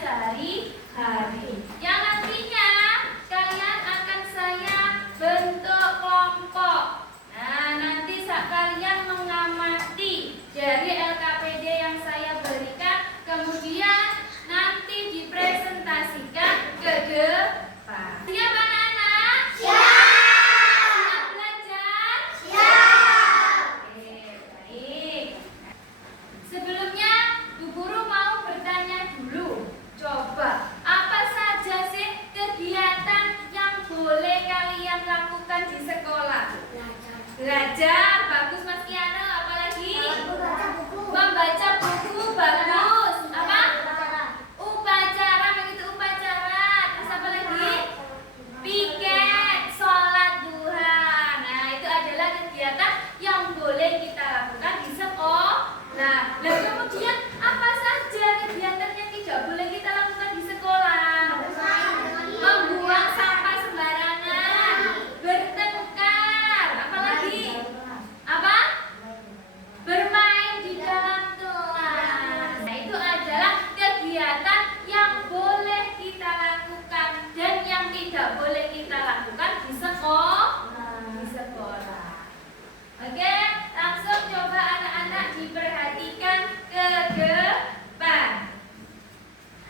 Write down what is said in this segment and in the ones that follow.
sehari-hari. Yang nantinya kalian akan saya bentuk kelompok. Nah, nanti saat kalian mengamati dari LKPD yang saya berikan, kemudian nanti dipresentasikan ke depan. Siap anak-anak? Siap belajar? Oke, baik. Sebelumnya Bu Guru mau bertanya dulu. Coba, apa saja sih kegiatan yang boleh kalian lakukan di sekolah? Belajar, bagus Mas Kiano. Apalagi? Membaca buku, bagus. Apa? Upacara, begitu upacara. Terus apa lagi? Piket, sholat duha. Nah, itu adalah kegiatan yang boleh kita lakukan di sekolah. Nah, kemudian apa saja kegiatan yang tidak boleh kita lakukan di sekolah? Membuang sampah sembarangan, bertengkar, apalagi? Apa? Bermain di dalam kelas. Nah, itu adalah kegiatan yang boleh kita lakukan dan yang tidak boleh kita lakukan di sekolah. Oke, langsung coba anak-anak diperhatikan ke depan.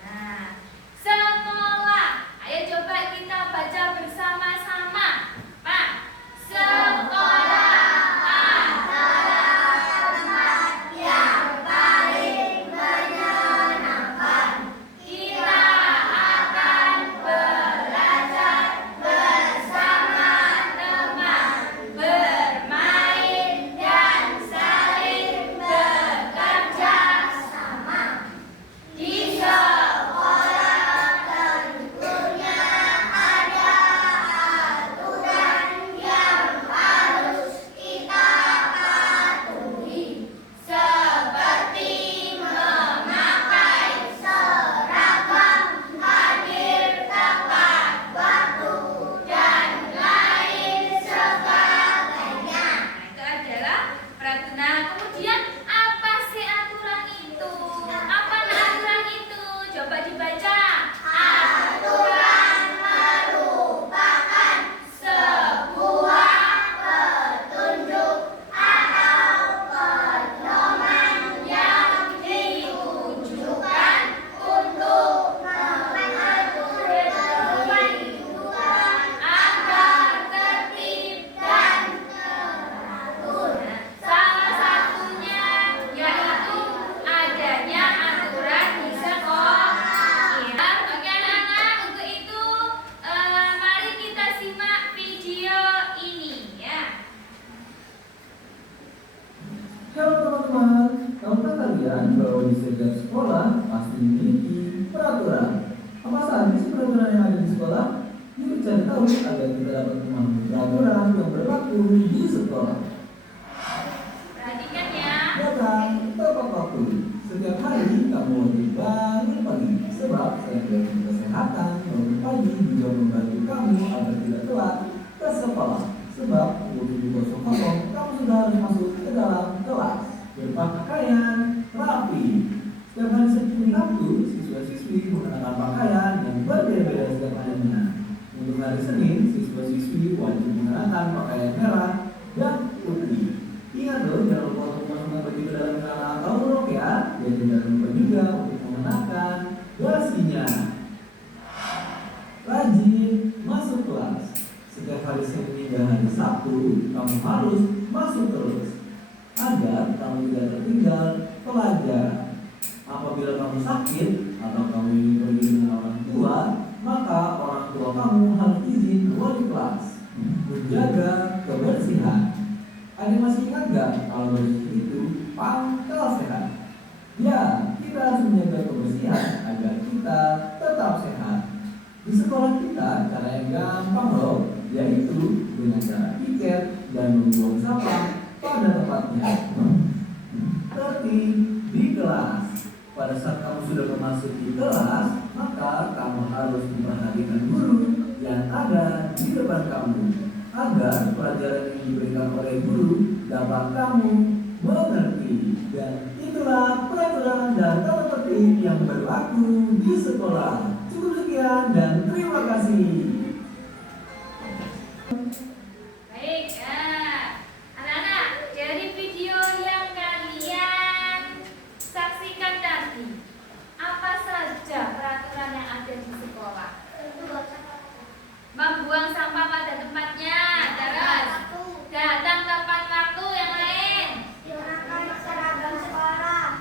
Nah, sekolah. Ayo coba kita baca bersama-sama. Pak, sekolah adalah tempat yang paling menyenangkan. Kita akan belajar bersama teman, bermain dan saling bekerja sama. Di sekolah tentunya ada aturan yang harus kita patuhi, seperti memakai seragam, hadir tepat waktu, dan lain sebagainya. Itu adalah peraturan. Kemudian apa sih aturan itu? Apa aturan itu? Coba dibaca. Aturan merupakan sebuah petunjuk atau pedoman yang ditujukan untuk mengatur kehidupan agar tertib dan teratur. Salah satunya yaitu adanya aturan di sekolah. Oke anak-anak, untuk itu mari kita simak video ini ya. Halo teman-teman, tahukah kalian bahwa di setiap sekolah pasti memiliki peraturan? Apa saja sih peraturan yang ada di sekolah? Yuk cari tahu agar kita dapat memahami peraturan yang berlaku di sekolah. Perhatikan ya. Datang tepat waktu. Setiap hari kamu wajib bangun pagi, sebab selain dari kesehatan, bangun pagi juga membantu kamu agar tidak telat ke sekolah. Sebab pukul 7.00 kamu sudah harus masuk ke dalam kelas berpakaian rapi. Setiap hari Sabtu, siswa-siswi mengenakan pakaian yang berbeda-beda setiap harinya. Untuk hari Senin, siswa-siswi wajib mengenakan pakaian merah dan putih. Ingat loh, jangan lupa untuk memasukkan baju ke dalam celana atau rok ya. Dan jangan lupa juga untuk mengenakan dasinya. Rajin masuk kelas. Setiap hari Senin hingga hari Sabtu, kamu harus masuk terus agar kamu tidak tertinggal pelajaran. Apabila kamu sakit atau kamu ingin pergi dengan orang tua, maka orang tua kamu harus izin keluar di kelas. Menjaga kebersihan. Ada masih ingat gak kalau bersih itu pangkal sehat? Ya, kita harus menjaga kebersihan agar kita tetap sehat. Di sekolah kita cara yang gampang loh, yaitu dengan cara piket dan membuang sampah pada tempatnya. Tertib di kelas. Pada saat kamu sudah memasuki kelas, maka kamu harus memperhatikan guru yang ada di depan kamu agar pelajaran yang diberikan oleh guru dapat kamu mengerti. Dan itulah peraturan dan tata tertib yang berlaku satu di sekolah. Cukup sekian dan terima kasih. Baik, anak-anak, dari video yang kalian saksikan tadi, apa saja peraturan yang ada di sekolah? Membuang sampah pada tempatnya, terus datang tepat waktu, yang lain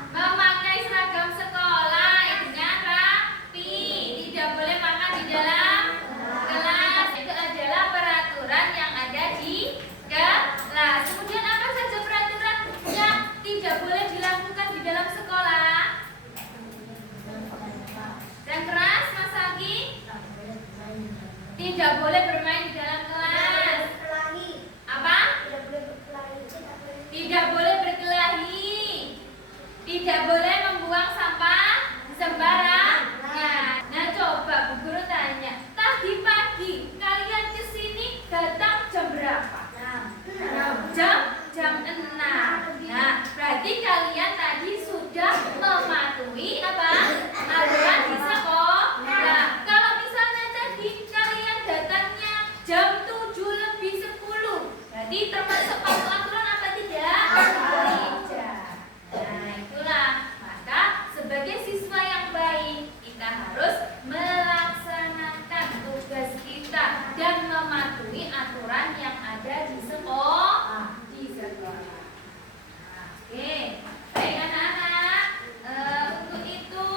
memakai seragam sekolah, intinya rapi, tidak boleh makan di dalam kelas. Itu adalah peraturan yang ada di kelas. Kemudian apa saja peraturan yang tidak boleh dilakukan di dalam sekolah? Dan keras, Mas Agi? Tidak boleh bermain di dalam kelas. Apa? Tidak boleh berkelahi. Tidak boleh membuang sampah sembarangan. Nah, coba Bu Guru tanya, tadi pagi kalian kesini datang jam berapa? Jam 6. Nah, berarti kalian tadi sudah mematuhi apa? Aturan di sekolah. Nah, kalau misalnya tadi kalian datangnya jam 7:10, berarti termasuk patuh aturan apa tidak? Tidak. Nah, itulah. Maka sebagai siswa yang baik, kita harus melaksanakan tugas kita dan mematuhi aturan yang ada di sekolah. Nah, oke. Baik anak-anak, untuk itu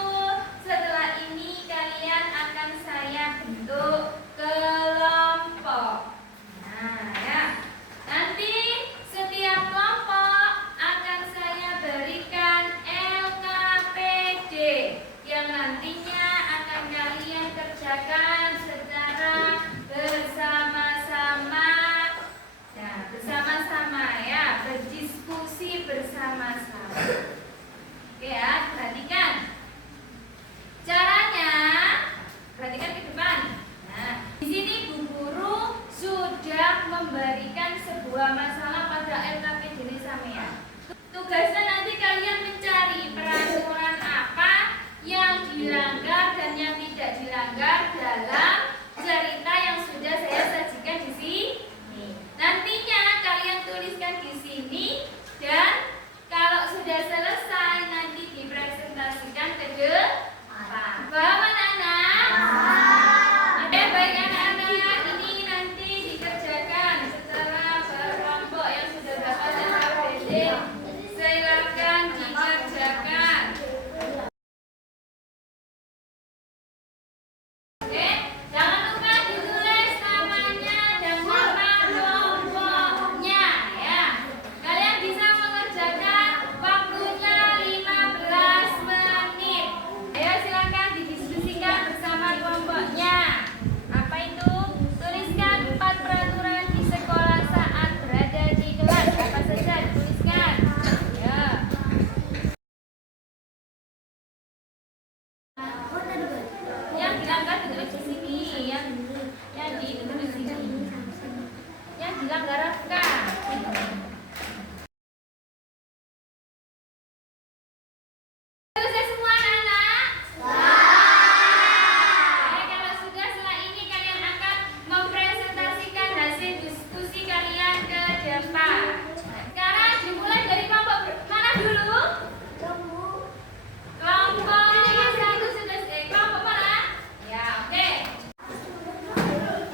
setelah ini kalian akan saya bentuk kelompok. Nah, ya. Nanti setiap kelompok akan saya berikan LKPD yang nantinya akan kalian kerjakan secara bersama-sama. Nah, bersama-sama ya, berdiskusi bersama-sama. Oke ya, perhatikan. Caranya, perhatikan ke depan. Nah, di sini Bu Guru sudah memberikan sebuah masalah pada LKPD ini sampean. Tugasnya nanti kalian mencari peraturan apa yang dilanggar dan yang tidak dilanggar dalam cerita yang sudah saya sajikan di sini. Nantinya kalian tuliskan di sini dan kalau sudah selesai nanti dipresentasikan ke depan. Paham anak-anak? Ada baik anak-anak, ini nanti dikerjakan secara berkelompok yang sudah dapat LKPD. Silakan dikerjakan. Oke, jangan lupa ditulis namanya dan nama kelompoknya ya. Kalian bisa mengerjakan waktunya 15 menit. Ayo silakan didiskusikan bersama kelompoknya. Apa itu? Tuliskan 4 peraturan di sekolah saat berada di kelas. Apa saja dituliskan? Ya. Yang dilanggar ditulis di sini, yang ditulis di sini. Yang dilanggar apa? Selesai semua anak-anak? Kalau sudah, setelah ini kalian akan mempresentasikan hasil diskusi kalian ke depan. Sekarang dimulai dari kelompok mana dulu? Kelompok satu sudah kelompok mana? Ya, oke.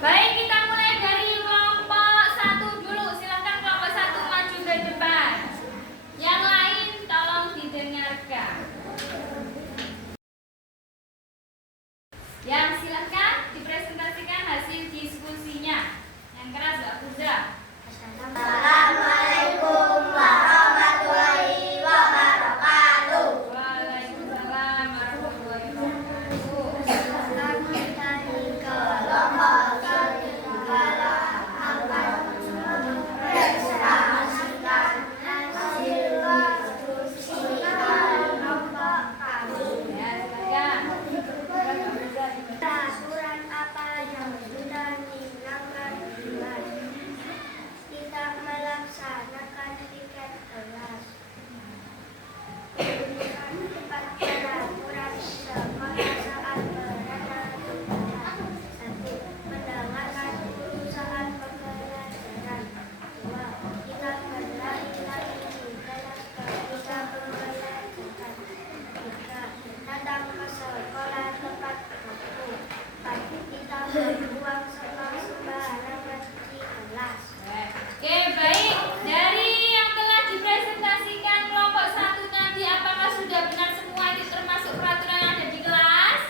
Baik, kita mulai dari kelompok 1 dulu. Silakan kelompok 1 maju ke depan. Yang lain tolong didengarkan. Yang silakan dipresentasikan hasil diskusinya. Yang keras Mbak Puza. Assalamualaikum warahmatullahi wabarakatuh. Waalaikumsalam warahmatullahi wabarakatuh. Kami dari kelompok segala akan mempresentasikan hasil diskusi kelompok kami. Ya, silakan. Peraturan apa yang sudah dilanggar dengan tidak Membuang sampah sembarangan di kelas. Oke, baik. Dari yang telah dipresentasikan kelompok 1 tadi, apakah sudah benar semua itu termasuk peraturan yang ada di kelas?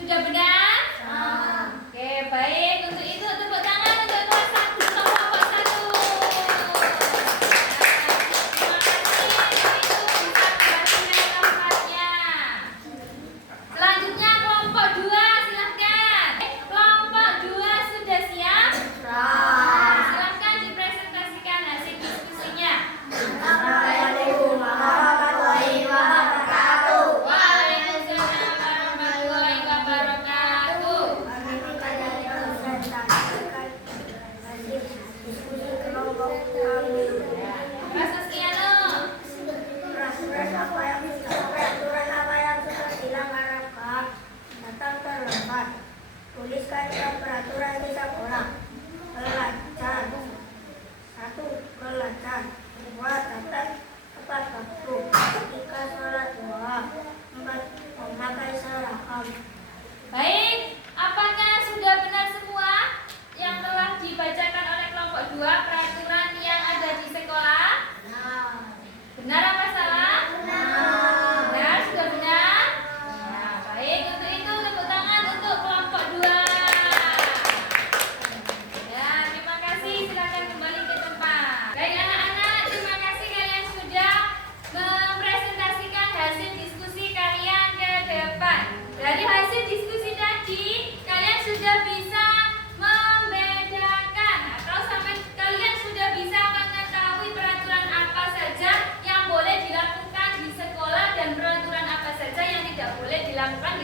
Sudah benar? Oke, baik. Untuk itu tepuk tangan untuk kelas 1 kelompok 1. Terima kasih. Itu bisa berhasil tempatnya. Selanjutnya kelompok 2, silahkan. Kelompok 2 sudah siap? Silahkan dipresentasikan hasil diskusinya. Assalamualaikum warahmatullahi wabarakatuh. Waalaikumsalam warahmatullahi wabarakatuh. Kami akan mempresentasikan hasil diskusi kelompok kami. Mas Suskiano. Peraturan apa yang sudah dilanggar datang terlambat. Tuliskan peraturan di sekolah. Belajar. 1. Belajar. 2. Catat tepat waktu. 3. Sholat duha. 4. Memakai seragam. Baik, apakah sudah benar semua yang telah dibacakan oleh kelompok 2 peraturan yang ada di sekolah? Benar apa salah? Benar, sudah benar? Nah, baik, untuk itu tepuk tangan untuk kelompok 2. Ya, terima kasih, silakan kembali ke tempat. Baik anak-anak, terima kasih kalian sudah mempresentasikan hasil diskusi kalian ke depan. Dari hasil diskusi tadi, kalian sudah bisa membedakan atau sampai kalian sudah bisa mengetahui peraturan apa saja yang boleh dilakukan di sekolah dan peraturan apa saja yang tidak boleh dilakukan